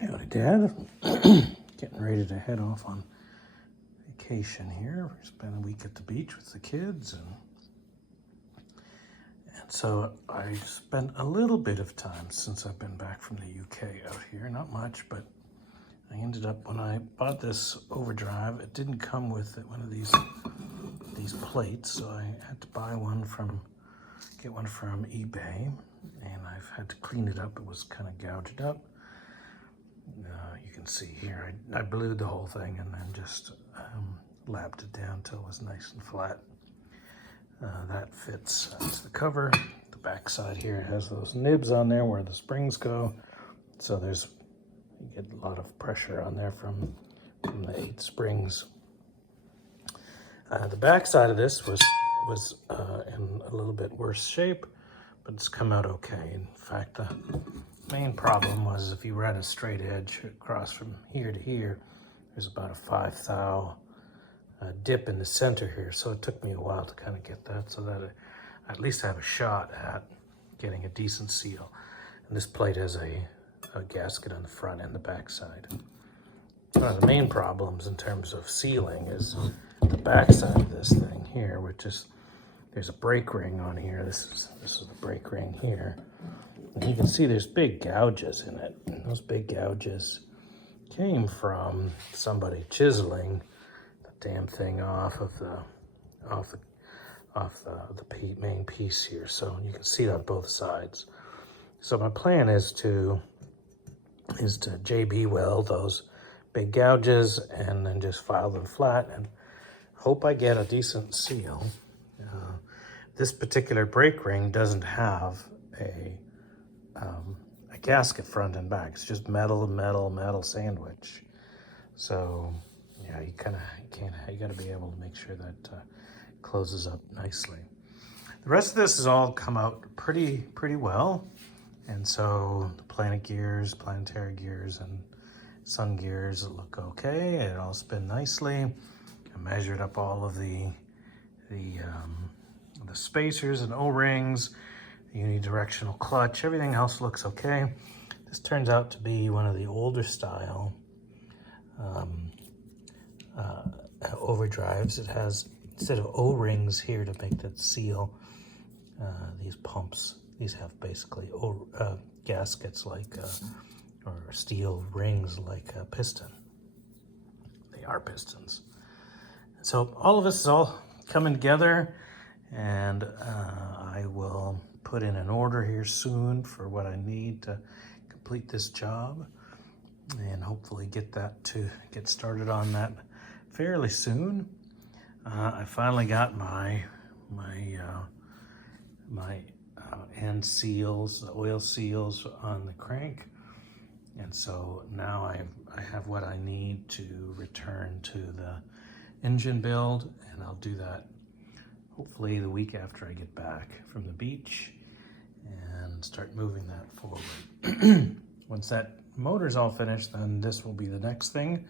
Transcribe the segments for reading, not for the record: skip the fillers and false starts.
Howdy, Dad. Getting ready to head off on vacation here. We spent a week at the beach with the kids, and so I spent a little bit of time since I've been back from the UK out here. Not much, but I ended up, when I bought this Overdrive, it didn't come with one of these plates, so I had to get one from eBay, and I've had to clean it up. It was kind of gouged up. You can see here, I blued the whole thing and then just lapped it down till it was nice and flat. That fits to the cover. The back side here has those nibs on there where the springs go. So you get a lot of pressure on there from the 8 springs. The back side of this was in a little bit worse shape, but it's come out okay. In fact, the main problem was if you were at a straight edge across from here to here, there's about a 5 thou dip in the center here. So it took me a while to kind of get that so that I at least have a shot at getting a decent seal. And this plate has a gasket on the front and the back side. One of the main problems in terms of sealing is the back side of this thing here, which is, there's a brake ring on here. This is the brake ring here. And you can see there's big gouges in it. And those big gouges came from somebody chiseling the damn thing off the main piece here. So you can see it on both sides. So my plan is to JB weld those big gouges and then just file them flat and hope I get a decent seal. This particular brake ring doesn't have a gasket front and back. It's just metal sandwich. So yeah, you got to be able to make sure that closes up nicely. The rest of this has all come out pretty well. And so the planetary gears and sun gears look okay. It all spin nicely. I measured up all of the spacers and O-rings, the unidirectional clutch, everything else looks okay. This turns out to be one of the older style overdrives. It has, instead of O-rings here to make that seal, these pumps, these have basically gaskets like, or steel rings like a piston. They are pistons. So all of this is all coming together, and I will put in an order here soon for what I need to complete this job, and hopefully get started on that fairly soon. I finally got my end seals, the oil seals on the crank, and so now I have what I need to return to the engine build, and I'll do that hopefully the week after I get back from the beach and start moving that forward. Once that motor's all finished, then this will be the next thing,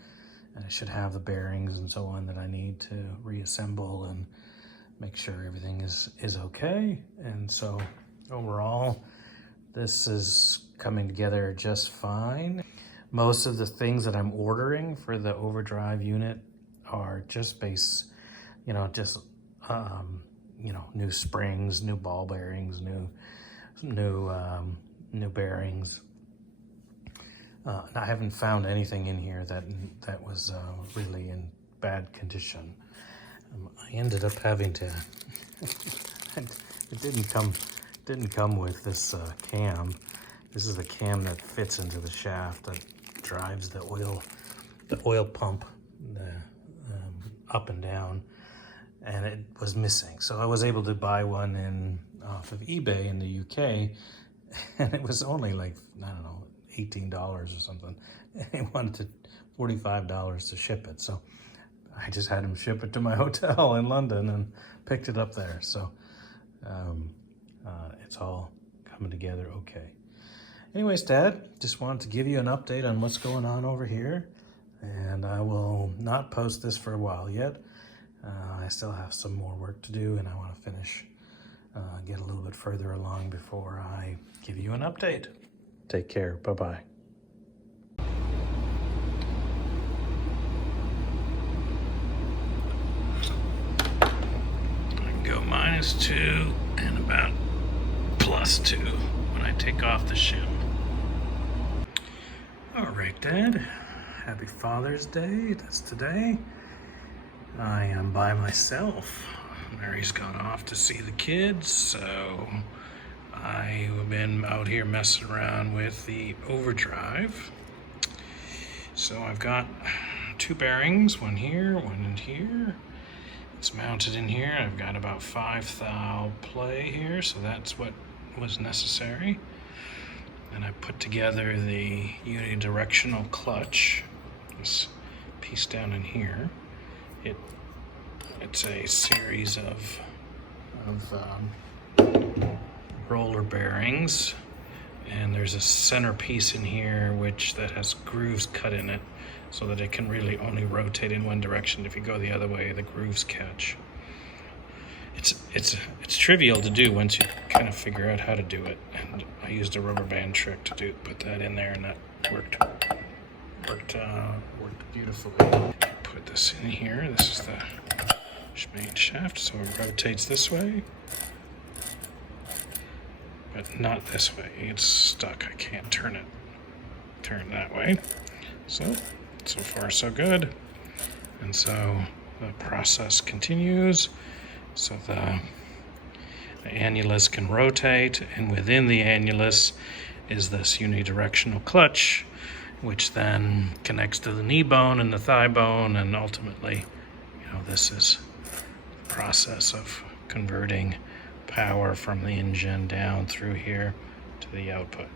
and I should have the bearings and so on that I need to reassemble and make sure everything is okay. And so overall, this is coming together just fine. Most of the things that I'm ordering for the Overdrive unit are just new springs, new ball bearings, new bearings. I haven't found anything in here that was really in bad condition. I ended up having to. It didn't come with this cam. This is the cam that fits into the shaft that drives the oil pump up and down, and it was missing. So I was able to buy one off of eBay in the UK, and it was only like, I don't know, $18 or something. They wanted $45 to ship it. So I just had him ship it to my hotel in London and picked it up there. So it's all coming together okay. Anyways, Dad, just wanted to give you an update on what's going on over here. And I will not post this for a while yet. I still have some more work to do, and I want to finish, get a little bit further along before I give you an update. Take care. Bye-bye. -2 and about +2 when I take off the shim. All right, Dad. Happy Father's Day. That's today. I am by myself. Mary's gone off to see the kids, so I've been out here messing around with the Overdrive. So I've got 2 bearings, one here, one in here. It's mounted in here. I've got about 5 thou play here, so that's what was necessary. And I put together the unidirectional clutch, this piece down in here. It's a series of roller bearings, and there's a center piece in here that has grooves cut in it so that it can really only rotate in one direction. If you go the other way, the grooves catch. It's trivial to do once you kind of figure out how to do it. And I used a rubber band trick to put that in there, and that worked beautifully. Put this in here. This is the main shaft, so it rotates this way, but not this way. It's stuck. I can't turn that way. So far so good. And so the process continues. So the annulus can rotate, and within the annulus is this unidirectional clutch, which then connects to the knee bone and the thigh bone, and ultimately, this is the process of converting power from the engine down through here to the output.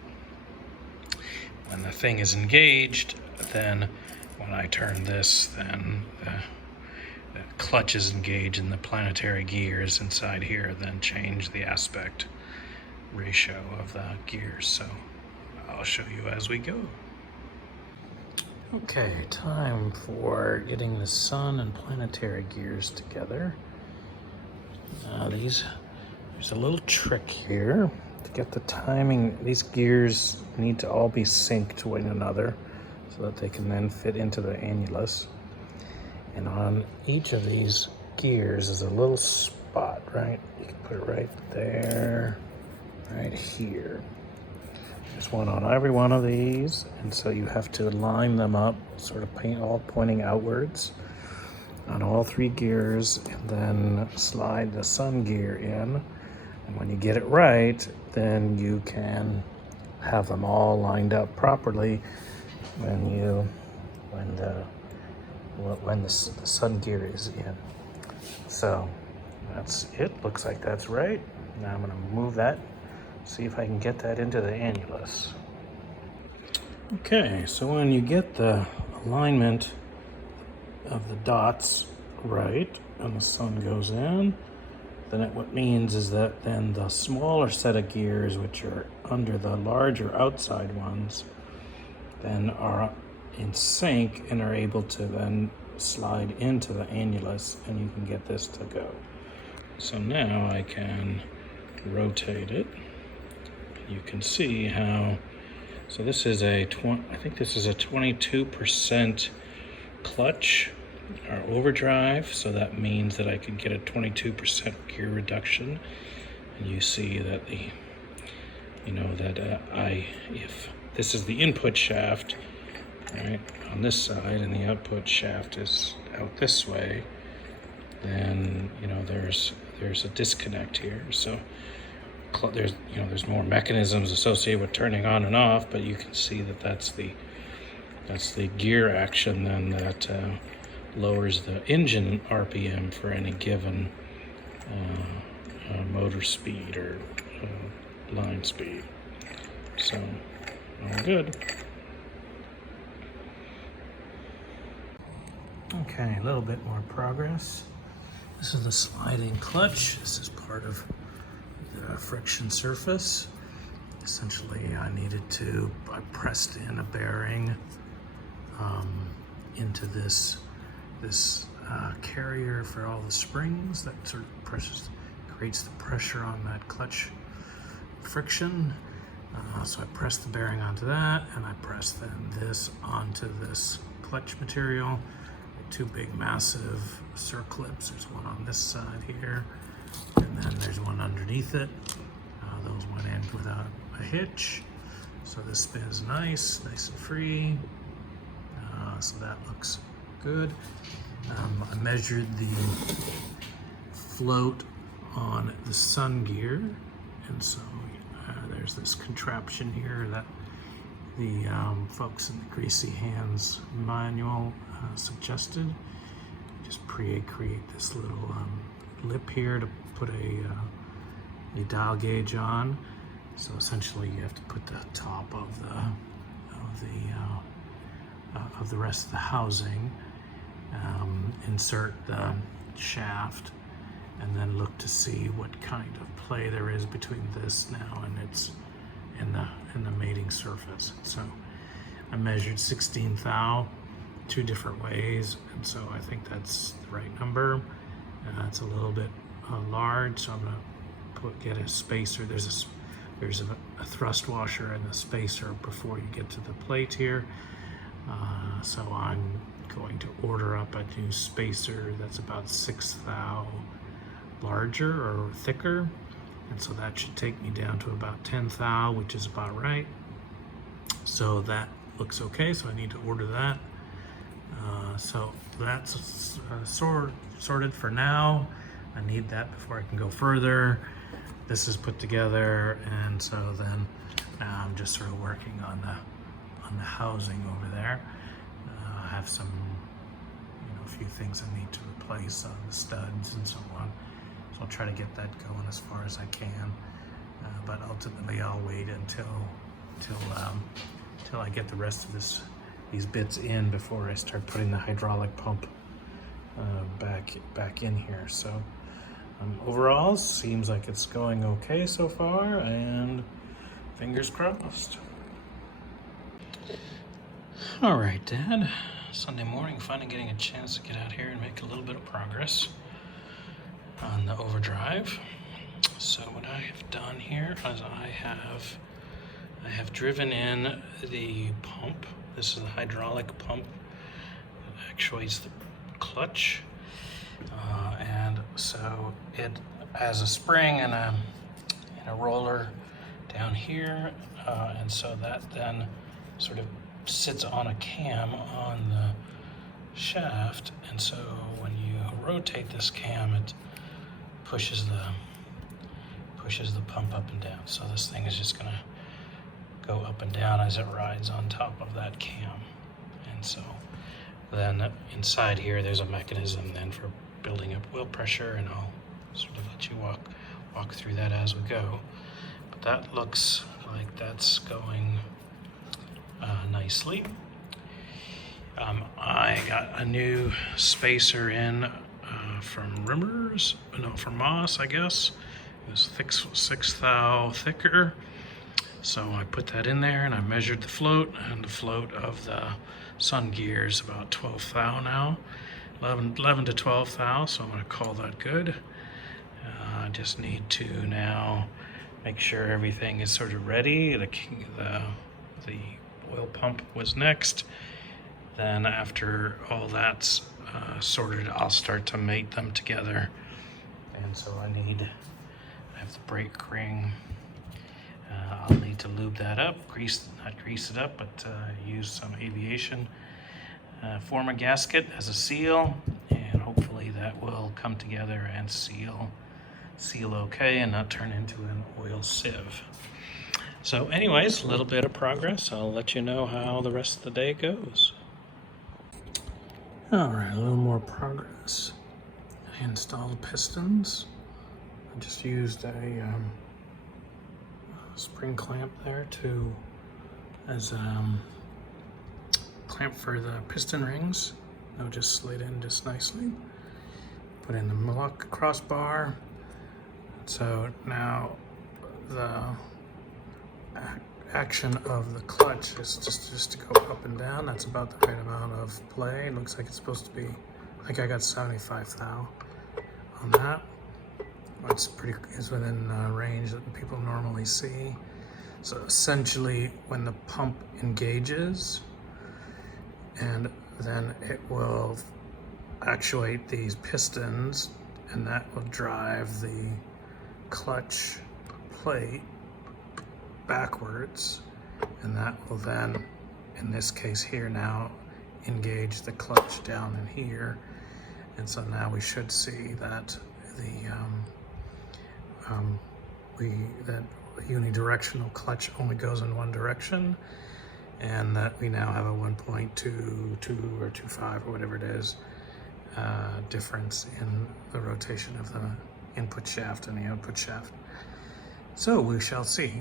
When the thing is engaged, then when I turn this, then the clutch is engaged, and the planetary gears inside here then change the aspect ratio of the gears. So I'll show you as we go. Okay, time for getting the sun and planetary gears together. There's a little trick here to get the timing. These gears need to all be synced to one another so that they can then fit into the annulus. And on each of these gears is a little spot, right? You can put it right there, right here. There's one on every one of these, and so you have to line them up, sort of all pointing outwards on all 3 gears, and then slide the sun gear in. And when you get it right, then you can have them all lined up properly when the sun gear is in. So that's it. Looks like that's right. Now I'm going to move that, see if I can get that into the annulus. Okay, so when you get the alignment of the dots right and the sun goes in, then what means is that then the smaller set of gears, which are under the larger outside ones, then are in sync and are able to then slide into the annulus, and you can get this to go. So now I can rotate it. You can see how, so this is I think this is a 22% clutch or overdrive, so that means that I could get a 22% gear reduction. And you see that if this is the input shaft, right, on this side, and the output shaft is out this way, then there's a disconnect here. So there's more mechanisms associated with turning on and off, but you can see that that's the gear action then that lowers the engine RPM for any given motor speed or line speed. So all good. Okay, a little bit more progress. This is the sliding clutch. This is part of the friction surface. Essentially, I pressed in a bearing into this carrier for all the springs that sort of creates the pressure on that clutch friction. So I pressed the bearing onto that, and I pressed then this onto this clutch material. 2 big massive circlips. There's one on this side here, and then there's one underneath it. Those went in without a hitch. So this spins nice and free. So that looks good. I measured the float on the sun gear, and so there's this contraption here that the folks in the Greasy Hands manual suggested. Just create this little lip here to put a dial gauge on. So essentially, you have to put the top of the rest of the housing, insert the shaft, and then look to see what kind of play there is between this now and its in the mating surface. So I measured 16 thou 2 different ways, and so I think that's the right number. It's a little bit large, so I'm gonna get a spacer. There's a thrust washer and a spacer before you get to the plate here. So I'm going to order up a new spacer that's about 6 thou larger or thicker, and so that should take me down to about 10 thou, which is about right. So that looks okay, so I need to order that. So that's sorted for now. I need that before I can go further. This is put together, and so then now I'm just sort of working on the housing over there. I have some, a few things I need to replace on the studs and so on. So I'll try to get that going as far as I can. But ultimately, I'll wait until I get the rest of these bits in before I start putting the hydraulic pump back in here. So overall, seems like it's going okay so far, and fingers crossed. All right, Dad. Sunday morning, finally getting a chance to get out here and make a little bit of progress on the Overdrive. So what I have done here is I have driven in the pump. This is the hydraulic pump that actuates the clutch, and so it has a spring and a roller down here, and so that then sort of sits on a cam on the shaft, and so when you rotate this cam, it pushes the pump up and down. So this thing is just gonna go up and down as it rides on top of that cam. And so then inside here there's a mechanism then for building up wheel pressure, and I'll sort of let you walk through that as we go. But that looks like that's going nicely. I got a new spacer in from Moss, I guess. It was 6 thou thicker. So I put that in there and I measured the float, and the float of the sun gear is about 12 thou now. 11 to 12 thou, so I'm going to call that good. I just need to now make sure everything is sort of ready. The oil pump was next. Then after all that's sorted, I'll start to mate them together. And so I have the brake ring. I'll need to lube that up, not grease it up, but use some aviation. Form a gasket as a seal, and hopefully that will come together and seal okay and not turn into an oil sieve. So anyways, a little bit of progress. I'll let you know how the rest of the day goes. All right, a little more progress. I installed pistons. I just used a spring clamp there as a clamp for the piston rings. They'll just slid in just nicely. Put in the Moloch crossbar. So now the action of the clutch is just to go up and down. That's about the right amount of play. It looks like it's supposed to be, I think I got 75 thou on that. It's within range that people normally see. So essentially, when the pump engages, and then it will actuate these pistons, and that will drive the clutch plate backwards, and that will then, in this case here now, engage the clutch down in here. And so now we should see that that unidirectional clutch only goes in one direction, and that we now have a 1.22 or 2.5 or whatever it is difference in the rotation of the input shaft and the output shaft. So we shall see.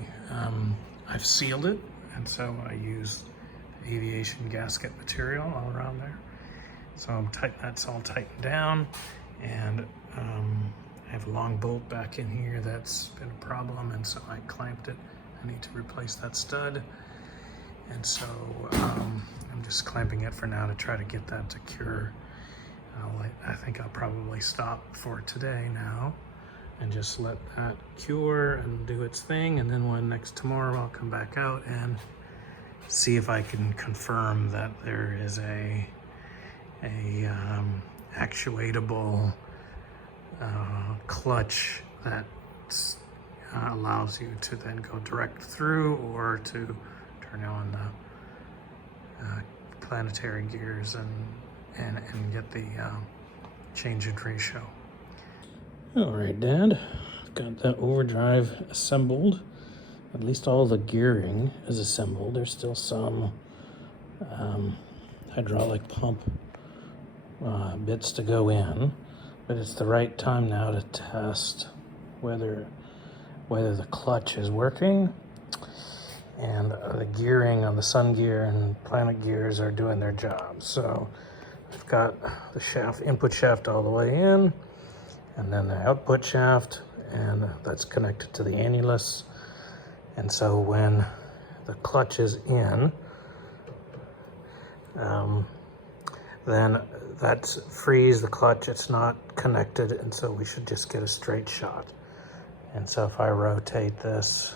I've sealed it, and so I use aviation gasket material all around there. So that's all tightened down, and I have a long bolt back in here that's been a problem, and so I clamped it. I need to replace that stud, and so I'm just clamping it for now to try to get that to cure. I think I'll probably stop for today now and just let that cure and do its thing, and then tomorrow I'll come back out and see if I can confirm that there is a actuatable clutch that allows you to then go direct through, or to turn on the planetary gears and get the change in ratio. All right, Dad, got that overdrive assembled. At least all the gearing is assembled. There's still some hydraulic pump bits to go in, but it's the right time now to test whether the clutch is working and the gearing on the sun gear and planet gears are doing their job. So I've got the shaft, input shaft all the way in, and then the output shaft, and that's connected to the annulus. And so when the clutch is in, then that frees the clutch. It's not connected, and so we should just get a straight shot. And so if I rotate this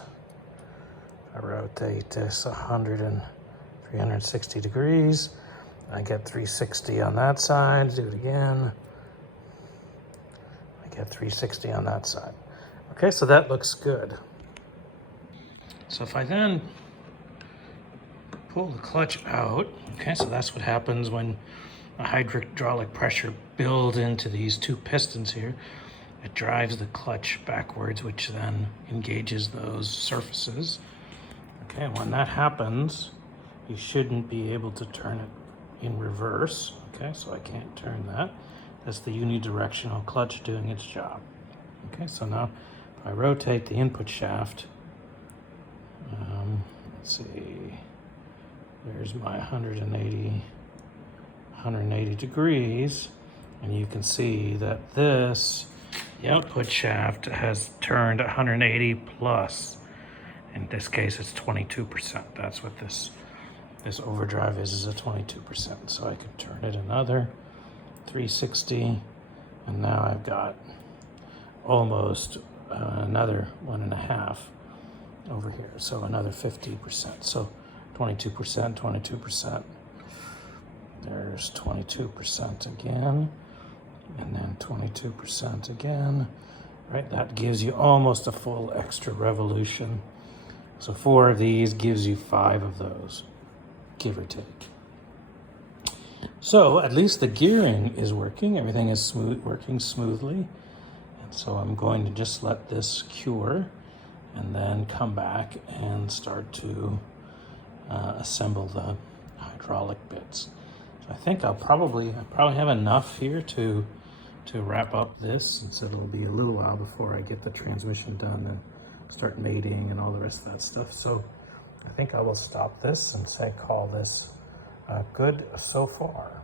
360 degrees, I get 360 on that side. Do it again. I get 360 on that side. Okay, so that looks good. So if I then pull the clutch out, okay, so that's what happens when a hydraulic pressure builds into these two pistons here. It drives the clutch backwards, which then engages those surfaces. Okay, when that happens, you shouldn't be able to turn it in reverse. Okay, so I can't turn that. That's the unidirectional clutch doing its job. Okay, so now if I rotate the input shaft, let's see, there's my 180 degrees, and you can see that the output shaft has turned 180 plus. In this case, it's 22%. That's what this overdrive is a 22%. So I could turn it another 360, and now I've got almost another 1.5 over here. So another 50%. So 22%, 22%. There's 22% again, and then 22% again, right? That gives you almost a full extra revolution. So 4 of these gives you 5 of those, give or take. So at least the gearing is working. Everything is working smoothly. And so I'm going to just let this cure and then come back and start to assemble the hydraulic bits. So I think I'll probably have enough here to wrap up this, since it'll be a little while before I get the transmission done and start mating and all the rest of that stuff. So I think I will stop this and call this good so far.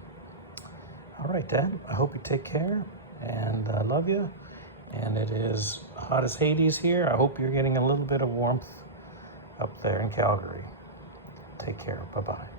All right, Dad, I hope you take care, and I love you. And it is hot as Hades here. I hope you're getting a little bit of warmth up there in Calgary. Take care. Bye-bye.